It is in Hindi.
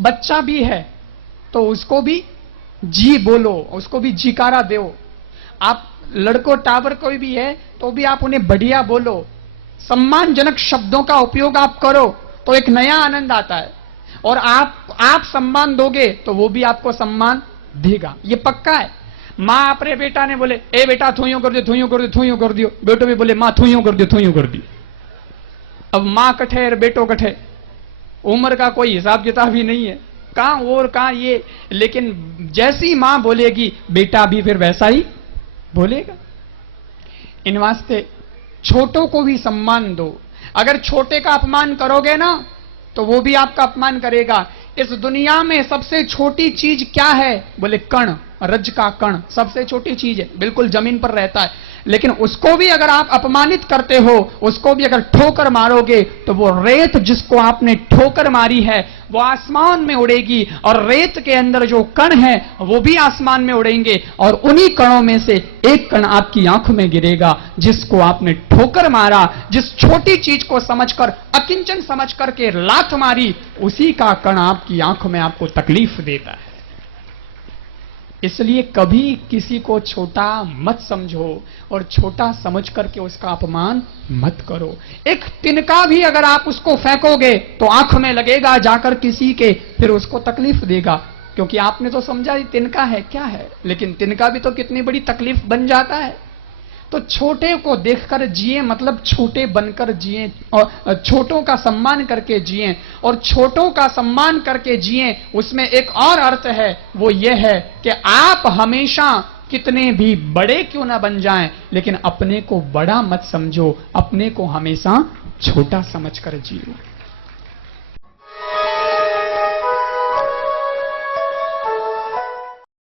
बच्चा भी है तो उसको भी जी बोलो, उसको भी जीकारा दो। आप लड़को टावर कोई भी है तो भी आप उन्हें बढ़िया बोलो, सम्मानजनक शब्दों का उपयोग आप करो तो एक नया आनंद आता है। और आप सम्मान दोगे तो वो भी आपको सम्मान देगा, ये पक्का है। मां अपने बेटा ने बोले ए बेटा थूयूं कर दियो, थूयूं कर दियो, थूयूं कर दियो, बेटो भी बोले मां थूयूं कर दियो, थूयूं कर दियो। अब मां कठे और बेटो कठे, उम्र का कोई हिसाब किताब ही नहीं है, कहां और कहां ये। लेकिन जैसी मां बोलेगी बेटा भी फिर वैसा ही बोलेगा। इन वास्ते छोटों को भी सम्मान दो। अगर छोटे का अपमान करोगे ना तो वो भी आपका अपमान करेगा। इस दुनिया में सबसे छोटी चीज क्या है? बोले कण, रज का कण सबसे छोटी चीज है, बिल्कुल जमीन पर रहता है। लेकिन उसको भी अगर आप अपमानित करते हो, उसको भी अगर ठोकर मारोगे तो वो रेत जिसको आपने ठोकर मारी है वो आसमान में उड़ेगी, और रेत के अंदर जो कण है वो भी आसमान में उड़ेंगे, और उन्हीं कणों में से एक कण आपकी आंख में गिरेगा जिसको आपने ठोकर मारा। जिस छोटी चीज को समझकर, अकिंचन समझ करके लात मारी, उसी का कण आपकी आंख में आपको तकलीफ देता है। इसलिए कभी किसी को छोटा मत समझो और छोटा समझ करके उसका अपमान मत करो। एक तिनका भी अगर आप उसको फेंकोगे तो आंख में लगेगा जाकर किसी के, फिर उसको तकलीफ देगा, क्योंकि आपने तो समझा ये तिनका है क्या है, लेकिन तिनका भी तो कितनी बड़ी तकलीफ बन जाता है। तो छोटे को देखकर जिए, मतलब छोटे बनकर जिए, और छोटों का सम्मान करके जिए। और छोटों का सम्मान करके जिए उसमें एक और अर्थ है, वो ये है कि आप हमेशा कितने भी बड़े क्यों ना बन जाएं, लेकिन अपने को बड़ा मत समझो, अपने को हमेशा छोटा समझकर जियो।